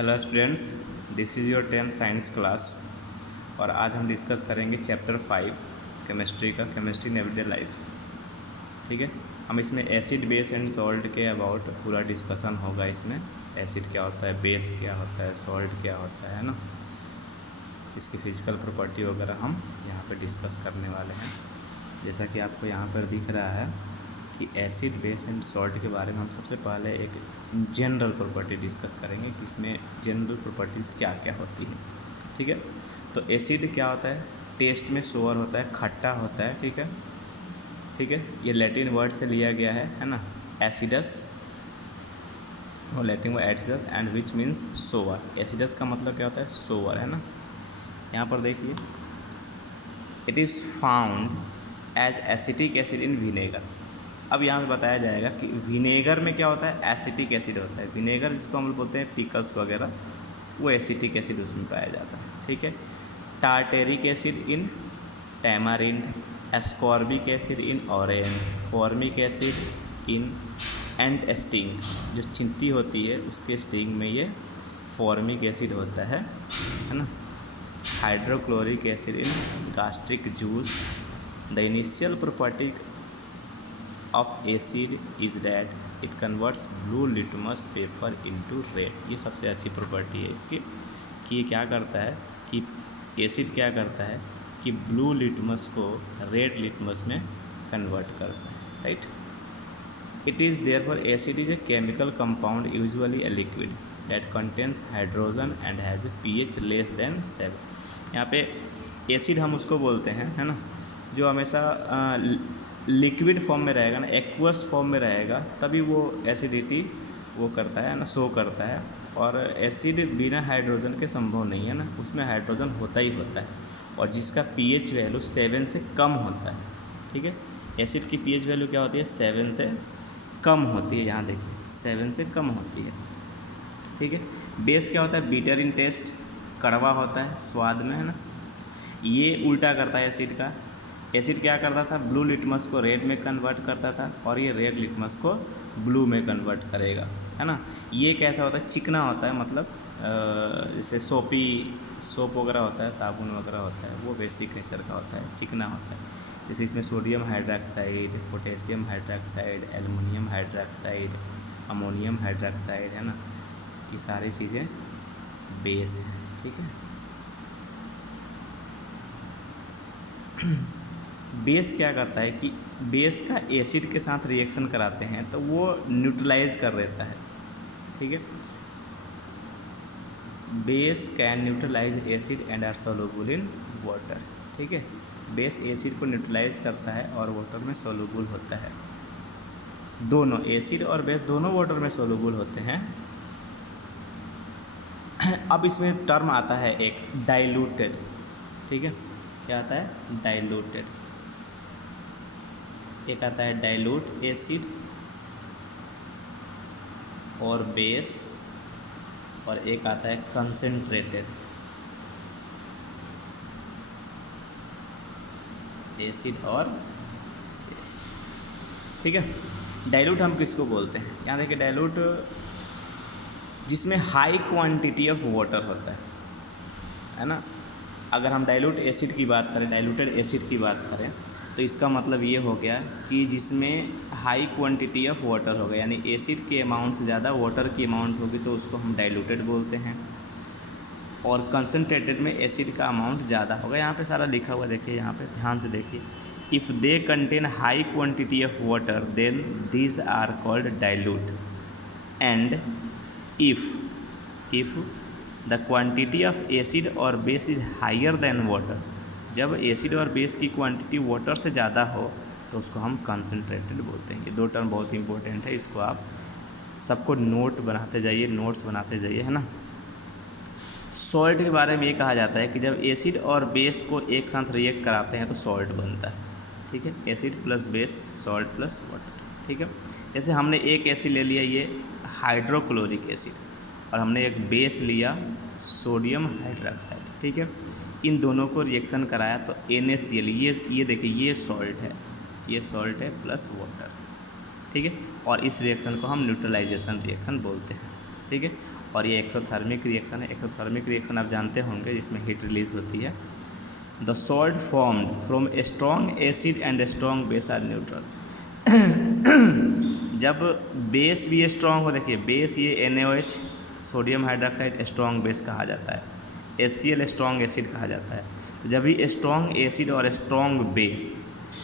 Hello students, this is your 10th science class. और आज हम डिस्कस करेंगे चैप्टर 5 केमिस्ट्री का, केमिस्ट्री इन एवरीडे लाइफ। ठीक है, हम इसमें एसिड, बेस एंड सॉल्ट के अबाउट पूरा डिस्कशन होगा। इसमें एसिड क्या होता है, बेस क्या होता है, सॉल्ट क्या होता है ना, इसकी फिजिकल प्रॉपर्टी वगैरह हम यहाँ पे डिस्कस करने वाले हैं। जैसा कि आपको यहाँ पर दिख रहा है कि एसिड, बेस एंड सॉल्ट के बारे में हम सबसे पहले एक जनरल प्रॉपर्टी डिस्कस करेंगे कि इसमें जनरल प्रॉपर्टीज़ क्या क्या होती है। ठीक है, तो एसिड क्या होता है, टेस्ट में सोअर होता है, खट्टा होता है। ठीक है, ठीक है, ये लैटिन वर्ड से लिया गया है ना, एसिडस, और Latin word acidus and which means sour. Acidus का मतलब क्या होता है, सोअर, है ना। यहाँ पर देखिए, it is found as acetic acid in vinegar. अब यहाँ पे बताया जाएगा कि विनेगर में क्या होता है, एसिटिक एसिड होता है। विनेगर जिसको हम बोलते हैं पिकल्स वगैरह, वो एसिटिक एसिड उसमें पाया जाता है। ठीक है, tartaric acid in tamarind, ascorbic acid in orange, formic acid in ant sting, जो चींटी होती है उसके स्टिंग में ये फॉर्मिक एसिड होता है ना। Hydrochloric acid in gastric juice. The initial property of acid is that it converts blue litmus paper into red. ये सबसे अच्छी प्रॉपर्टी है इसकी कि ये क्या करता है कि एसिड क्या करता है कि ब्लू लिटमस को रेड लिटमस में कन्वर्ट करता है, right. It is therefore acid is a chemical compound, usually a liquid that contains hydrogen and has a pH less than 7। यहाँ पे एसिड हम उसको बोलते हैं, है ना, जो हमेशा लिक्विड फॉर्म में रहेगा ना, एक्वस फॉर्म में रहेगा, तभी वो एसिडिटी वो करता है ना, शो करता है। और एसिड बिना हाइड्रोजन के संभव नहीं है ना, उसमें हाइड्रोजन होता ही होता है, और जिसका pH वैल्यू 7 से कम होता है। ठीक है, एसिड की pH वैल्यू क्या होती है, 7 से कम होती है। यहाँ देखिए 7 से कम होती है। ठीक है, बेस क्या होता है, बीटर इन टेस्ट, कड़वा होता है स्वाद में, है ना। ये उल्टा करता है एसिड का। एसिड क्या करता था, ब्लू लिटमस को रेड में कन्वर्ट करता था, और ये रेड लिटमस को ब्लू में कन्वर्ट करेगा, है ना। ये कैसा होता है, चिकना होता है, मतलब जैसे सोप वगैरह होता है, साबुन वगैरह होता है, वो बेसिक नेचर का होता है, चिकना होता है। जैसे इसमें sodium hydroxide, potassium hydroxide, aluminium hydroxide, ammonium hydroxide, है ना, ये सारी चीज़ें बेस हैं। ठीक है, बेस क्या करता है कि बेस का एसिड के साथ रिएक्शन कराते हैं तो वो न्यूट्रलाइज कर देता है। ठीक है, base can neutralise acid and are soluble in water. ठीक है, बेस एसिड को न्यूट्रलाइज करता है और वाटर में सोलुबल होता है। दोनों एसिड और बेस दोनों वाटर में सोलुबल होते हैं। अब इसमें टर्म आता है एक डाइल्यूटेड। ठीक है, क्या आता है, डाइल्यूटेड। एक आता है डाइल्यूट एसिड और बेस, और एक आता है कंसेंट्रेटेड एसिड और बेस। ठीक है, डाइल्यूट हम किसको बोलते हैं, यहाँ देखिए, डाइल्यूट जिसमें हाई क्वांटिटी ऑफ वाटर होता है ना। अगर हम डाइल्यूट एसिड की बात करें, डाइल्यूटेड एसिड की बात करें, तो इसका मतलब ये हो गया कि जिसमें हाई क्वांटिटी ऑफ वाटर होगा, यानी एसिड के अमाउंट से ज़्यादा वाटर की अमाउंट होगी तो उसको हम डाइल्यूटेड बोलते हैं। और कंसनट्रेटेड में एसिड का अमाउंट ज़्यादा होगा। यहाँ पे सारा लिखा हुआ देखिए, यहाँ पे ध्यान से देखिए, if they contain high quantity of water then these are called dilute, and if the quantity of acid और base is higher than water, जब एसिड और बेस की क्वांटिटी वाटर से ज़्यादा हो तो उसको हम कंसनट्रेटेड बोलते हैं। ये दो टर्म बहुत इंपॉर्टेंट है, इसको आप सबको नोट बनाते जाइए, नोट्स बनाते जाइए, है ना। सॉल्ट के बारे में ये कहा जाता है कि जब एसिड और बेस को एक साथ रिएक्ट कराते हैं तो सॉल्ट बनता है। ठीक है, acid plus base, salt plus water. ठीक है, जैसे हमने एक एसिड ले लिया, ये हाइड्रोक्लोरिक एसिड, और हमने एक बेस लिया सोडियम हाइड्रॉक्साइड। ठीक है, इन दोनों को रिएक्शन कराया तो NaCl, ये देखिए, ये सॉल्ट है प्लस वाटर। ठीक है, और इस रिएक्शन को हम न्यूट्रलाइजेशन रिएक्शन बोलते हैं। ठीक है, और ये एक्सोथर्मिक रिएक्शन है। एक्सोथर्मिक रिएक्शन आप जानते होंगे जिसमें हीट रिलीज होती है। The salt formed from a strong acid and strong base are neutral. जब बेस भी स्ट्रॉन्ग हो, देखिए बेस ये NaOH sodium hydroxide strong base कहा जाता है, HCl स्ट्रॉन्ग एसिड कहा जाता है। तो जब भी स्ट्रॉन्ग एसिड और स्ट्रॉन्ग बेस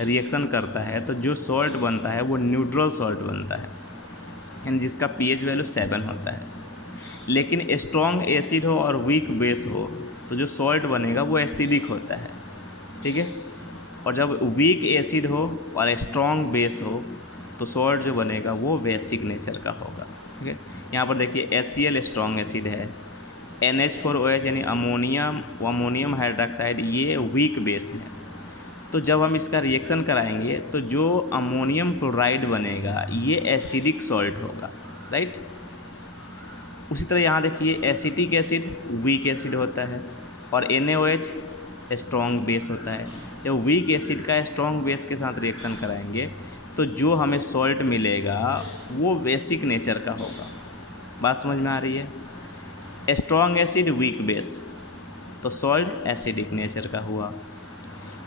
रिएक्शन करता है तो जो सॉल्ट बनता है वो न्यूट्रल सॉल्ट बनता है, यानी जिसका pH वैल्यू 7 होता है। लेकिन स्ट्रॉन्ग एसिड हो और वीक बेस हो तो जो सॉल्ट बनेगा वो एसिडिक होता है, ठीक है। और जब वीक एसिड हो और स्ट्रॉन्ग बेस हो तो सॉल्ट जो बनेगा वो बेसिक नेचर का होगा, ठीक है। यहाँ पर देखिए HCl स्ट्रॉन्ग एसिड है, NH4OH यानी अमोनियम हाइड्रोक्साइड ये वीक बेस है। तो जब हम इसका रिएक्शन कराएंगे तो जो अमोनियम क्लोराइड बनेगा ये एसिडिक सॉल्ट होगा, राइट। उसी तरह यहाँ देखिए एसिटिक एसिड वीक एसिड होता है और NaOH स्ट्रॉन्ग बेस होता है। जब वीक एसिड का स्ट्रॉन्ग बेस के साथ रिएक्शन कराएंगे तो जो हमें सॉल्ट मिलेगा वो बेसिक नेचर का होगा। बात समझ में आ रही है। स्ट्रॉन्ग एसिड वीक बेस तो सॉल्ट एसिडिक नेचर का हुआ,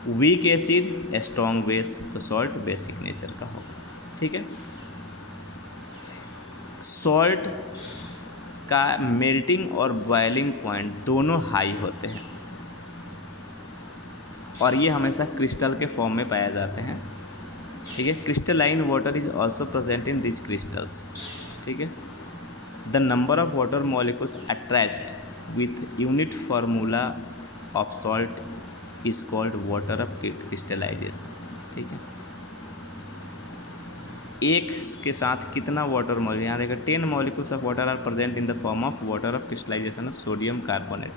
वीक एसिड स्ट्रॉन्ग बेस तो सॉल्ट बेसिक नेचर का होगा, ठीक है। सॉल्ट का मेल्टिंग और बॉइलिंग पॉइंट दोनों हाई होते हैं और ये हमेशा क्रिस्टल के फॉर्म में पाए जाते हैं, ठीक है। Crystalline water is also present in this crystals, ठीक है। The number of water molecules attached with unit formula of salt is called water of crystallisation, ठीक है। एक के साथ कितना वाटर मॉलिक्यूल, यहाँ देखो 10 molecules of water are present in the form of water of crystallisation of sodium carbonate,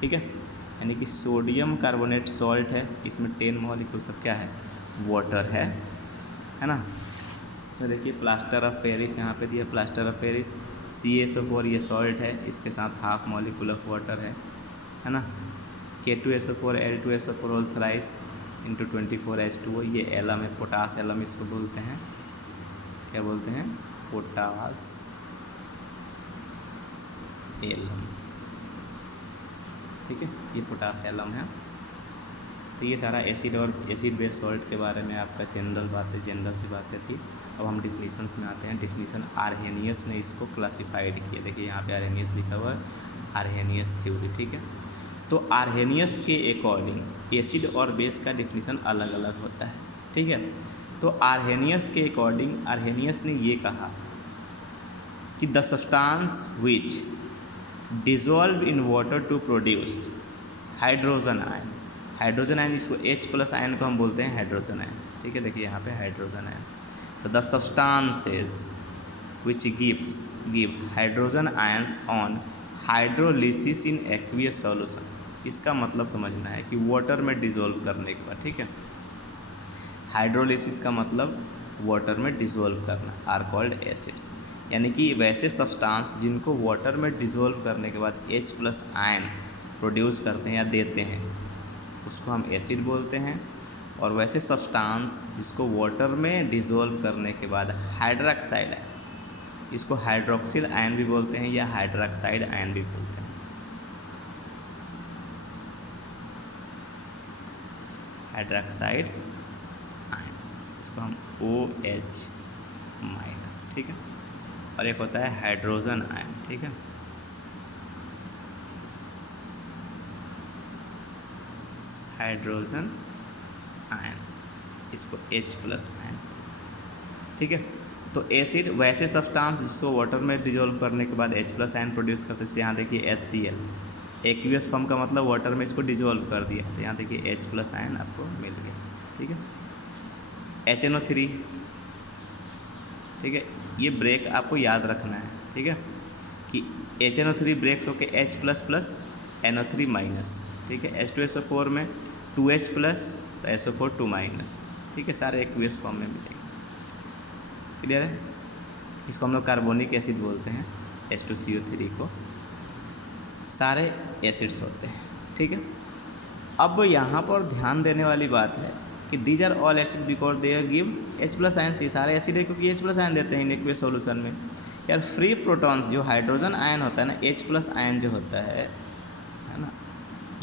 ठीक है। यानी कि सोडियम कार्बोनेट सॉल्ट है, इसमें 10 मॉलिक्यूल्स ऑफ क्या है, वाटर है ना। इसमें देखिए प्लास्टर ऑफ पेरिस यहाँ पे दिया, प्लास्टर ऑफ पेरिस CaSO4 ये सॉल्ट है, इसके साथ हाफ मॉलिक्यूल ऑफ वाटर है ना। K2SO4 L2SO4 whole thrice into 24H2O ये एलम है, पोटास एलम इसको बोलते हैं, क्या बोलते हैं, पोटास एलम, ठीक है। ये पोटास एलम है। तो ये सारा एसिड और एसिड बेस सॉल्ट के बारे में आपका जनरल सी बातें थी। अब हम डिफिनीशंस में आते हैं। डिफिनीशन आर्हेनियस ने इसको क्लासिफाइड किया, देखिए यहाँ पे आर्हेनियस लिखा हुआ है, आर्हेनियस थ्योरी, ठीक है। तो आर्हेनियस के अकॉर्डिंग एसिड और बेस का डिफिनीशन अलग अलग होता है, ठीक है। तो आर्हेनियस के अकॉर्डिंग आर्हेनियस ने ये कहा कि the substance which dissolve in water to produce hydrogen ion, hydrogen ion इसको H+ आयन को हम बोलते हैं हाइड्रोजन आयन, ठीक है। देखिए यहाँ पे हाइड्रोजन आयन, तो the substances which give hydrogen ions on hydrolysis in aqueous solution, इसका मतलब समझना है कि वाटर में डिजोल्व करने के बाद, ठीक है। हाइड्रोलिसिस का मतलब वाटर में डिजोल्व करना, आर कॉल्ड एसिड्स। यानी कि वैसे सब्सटेंस जिनको वाटर में डिजोल्व करने के बाद H+ आयन प्रोड्यूस करते हैं या देते हैं उसको हम एसिड बोलते हैं, और वैसे सब्सटेंस जिसको वाटर में डिजोल्व करने के बाद हाइड्रोक्साइड आयन, इसको हाइड्रोक्सिल आयन भी बोलते हैं या हाइड्रोक्साइड आयन भी बोलते हैं। हाइड्रोक्साइड आयन इसको हम OH-, ठीक है। और एक होता है हाइड्रोजन आयन, ठीक है। हाइड्रोजन आयन इसको H+ आयन, ठीक है। तो एसिड वैसे सब्सटेंस जिसको वाटर में डिजोल्व करने के बाद H+ आयन प्रोड्यूस करते हैं। यहाँ देखिए HCl एक्वियस फॉर्म का मतलब वाटर में इसको डिजोल्व कर दिया, तो यहाँ देखिए H+ आयन आपको मिल गया, ठीक है। HNO3, ठीक है। ये ब्रेक आपको याद रखना है, ठीक है, कि HNO3 ब्रेक्स होके H++ NO3-, ठीक है। H2SO4 में 2H+ तो SO4 2-, ठीक है। सारे एक्वियस फॉर्म में मिलेंगे, क्लियर है। इसको हम लोग कार्बोनिक एसिड बोलते हैं, H2CO3 को, सारे एसिड्स होते हैं, ठीक है। अब यहाँ पर ध्यान देने वाली बात है कि these are all acid because they give H+ ion, से सारे एसिड है क्योंकि H+ आयन देते हैं इन एक्वियस सॉल्यूशन में। यार फ्री प्रोटॉन्स जो हाइड्रोजन आयन होता है ना, H+ आयन जो होता है ना,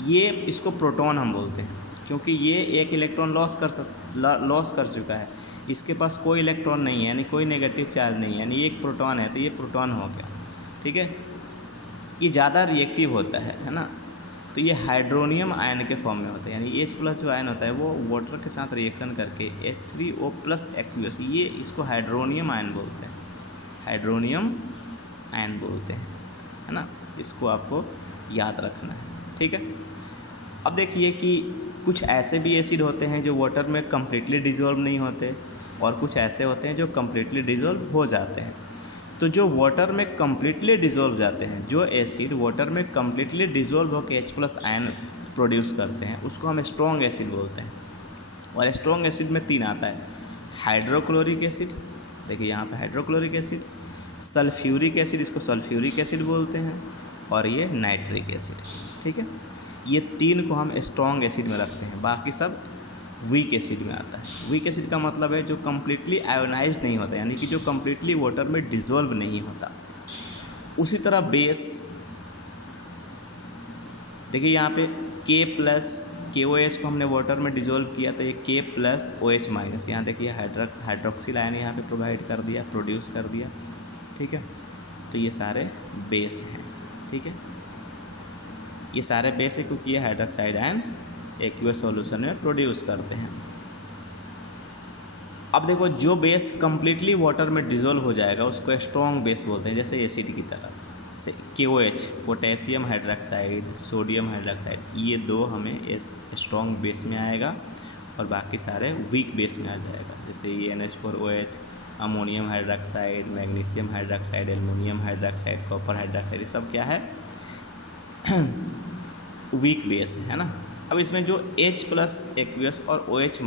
ये इसको प्रोटॉन हम बोलते हैं क्योंकि ये एक इलेक्ट्रॉन लॉस कर चुका है, इसके पास कोई इलेक्ट्रॉन नहीं है, यानी कोई नेगेटिव चार्ज नहीं है, यानी ये एक प्रोटॉन है, तो ये प्रोटॉन हो गया। ठीक है, ये ज़्यादा रिएक्टिव होता है ना, तो ये हाइड्रोनियम आयन के फॉर्म में होता है, यानी H+ जो आयन होता है वो वाटर के साथ रिएक्शन करके H3O+ एक्वियस, ये इसको हाइड्रोनियम आयन बोलते हैं, हाइड्रोनियम आयन बोलते हैं, है ना, इसको आपको याद रखना है। ठीक है, अब देखिए कि कुछ ऐसे भी एसिड होते हैं जो वाटर में कम्प्लीटली डिज़ोल्व नहीं होते, और कुछ ऐसे होते हैं जो कम्प्लीटली डिज़ोल्व हो जाते हैं। तो जो वाटर में कम्प्लीटली डिज़ोल्व जाते हैं, जो एसिड वाटर में कम्प्लीटली डिज़ोल्व होकर H+ आयन प्रोड्यूस करते हैं, उसको हम स्ट्रॉन्ग एसिड बोलते हैं। और स्ट्रॉन्ग एसिड में 3 आता है, हाइड्रोक्लोरिक एसिड, देखिए यहाँ पे हाइड्रोक्लोरिक एसिड, सल्फ्यूरिक एसिड, इसको सल्फ्यूरिक एसिड बोलते हैं, और ये नाइट्रिक एसिड। ठीक है, ये 3 को हम स्ट्रॉन्ग एसिड में रखते हैं, बाकी सब वीक एसिड में आता है। वीक एसिड का मतलब है जो कम्प्लीटली आयोनाइज नहीं होता, यानी कि जो कम्प्लीटली वाटर में डिज़ोल्व नहीं होता। उसी तरह बेस, देखिए यहाँ पे K+ KOH को हमने वाटर में डिज़ोल्व किया, तो ये K+OH-, यहाँ देखिए हाइड्रोक्सिल आयन यहाँ पे प्रोवाइड कर दिया, प्रोड्यूस कर दिया। ठीक है, तो ये सारे बेस हैं। ठीक है, ये सारे बेस है क्योंकि ये हाइड्रोक्साइड आयन एक्वियस सॉल्यूशन में प्रोड्यूस करते हैं। अब देखो, जो बेस कम्प्लीटली वाटर में डिज़ोल्व हो जाएगा उसको स्ट्रॉन्ग बेस बोलते हैं, जैसे एसिड की तरह, जैसे KOH potassium hydroxide, sodium hydroxide, ये 2 हमें स्ट्रॉन्ग बेस में आएगा और बाकी सारे वीक बेस में आ जाएगा, जैसे ये NH4OH, ammonium hydroxide, magnesium hydroxide, aluminium hydroxide, copper hydroxide, ये सब क्या है वीक बेस है ना। अब इसमें जो H+ एक्वियस और OH-,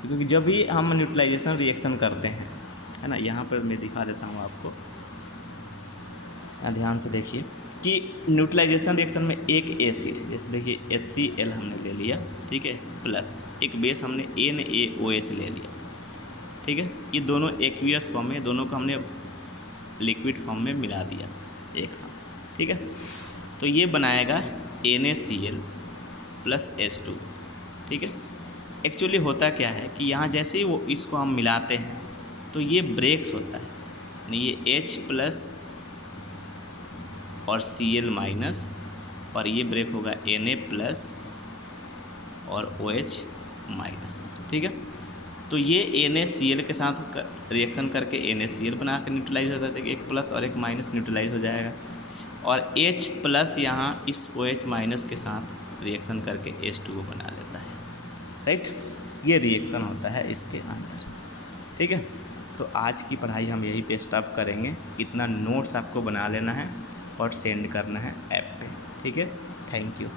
क्योंकि जब भी हम न्यूट्रलाइजेशन रिएक्शन करते हैं, है ना, यहाँ पर मैं दिखा देता हूँ आपको, ध्यान से देखिए कि न्यूट्रलाइजेशन रिएक्शन में एक एसिड, जैसे देखिए HCl हमने ले लिया, ठीक है, प्लस एक बेस हमने NaOH ले लिया। ठीक है, ये दोनों एक्वियस फॉर्म में, दोनों को हमने लिक्विड फॉर्म में मिला दिया एक साथ। ठीक है, तो ये बनाएगा NaCl + H2। ठीक है, एक्चुअली होता क्या है कि यहाँ जैसे ही वो इसको हम मिलाते हैं तो ये ब्रेक्स होता है, यानी ये H+ और Cl- और ये ब्रेक होगा Na+ और OH-। ठीक है, तो ये NaCl के साथ रिएक्शन करके NaCl बना कर न्यूट्रलाइज हो जाता है, एक प्लस और एक माइनस न्यूट्रलाइज हो जाएगा, और H+ यहाँ इस OH- के साथ रिएक्शन करके H2O बना लेता है। राइट, ये रिएक्शन होता है इसके अंदर। ठीक है, तो आज की पढ़ाई हम यहीं पे स्टॉप करेंगे। इतना नोट्स आपको बना लेना है और सेंड करना है ऐप पे। ठीक है, थैंक यू।